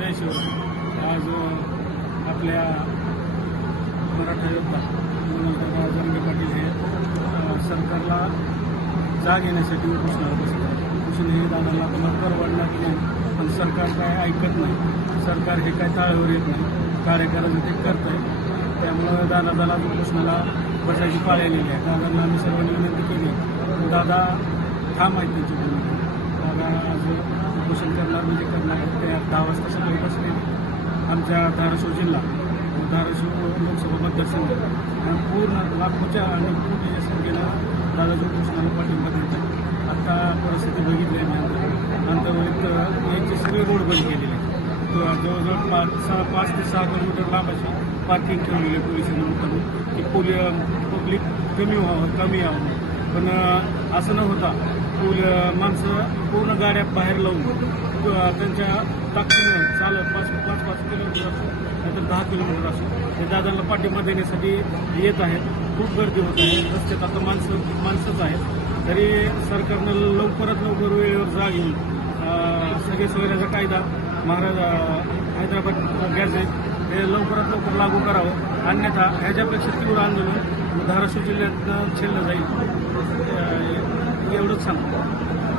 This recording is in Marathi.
जय शिवराय आज आपल्या मराठा योद्धा म्हणून जंगे पाटील हे सरकारला जाग येण्यासाठी उपोषणाला बसत उपोषण हे दादाला आपल्याला परवडणार नाही. पण सरकार काय ऐकत नाही. सरकार हे काय ताळेवर येत नाही. कार्यकाराचं ते करत आहे त्यामुळं दादाला उपोषणाला बसायची पाळी आलेली आहे. दादांना आम्ही सर्वांनी विनंती केली दादा ठाम आहेत त्यांची भूमिका दादा आज उपोषण करणार म्हणजे करणार दहा वाजता सकाळी बसले आमच्या धाराशिव जिल्हा धाराशिव लोकसभा मतदारसंघ आणि पूर्ण लाखोच्या आणि कोटीच्या संख्येनं दादाजी कृष्णाला पाठिंबा देत आहे. आता परिस्थिती बघितली आहे नंतर अंतर्गत यांचे सगळे रोड बंद केलेले आहे जवळजवळ पाच सहा पाच ते सहा किलोमीटर लांब अशी पार्किंग ठेवलेली आहे पोलिसांनी मुद्दाम की पोलि पब्लिक कमी व्हावं कमी यावं पण असं न होता पोल माणसं पूर्ण गाड्या बाहेर लावून त्यांच्या ताकदीनं चालत पाच पाच पाच किलोमीटर असो नाहीतर दहा किलोमीटर असो हे दादांना पाठिंबा देण्यासाठी येत आहेत. खूप गर्दी होत आहे. रस्त्यात आता माणसं माणसंच आहेत. तरी सरकारनं लवकरात लवकर वेळेवर जाग येऊन सगळे सोयऱ्याचा कायदा महाराज हैदराबाद गॅझेट हे लवकरात लवकर लागू करावं. अन्यथा ह्याच्यापेक्षा तीव्र आंदोलन धाराशिव जिल्ह्यात छेडलं जाईल. एवढंच सांगतो.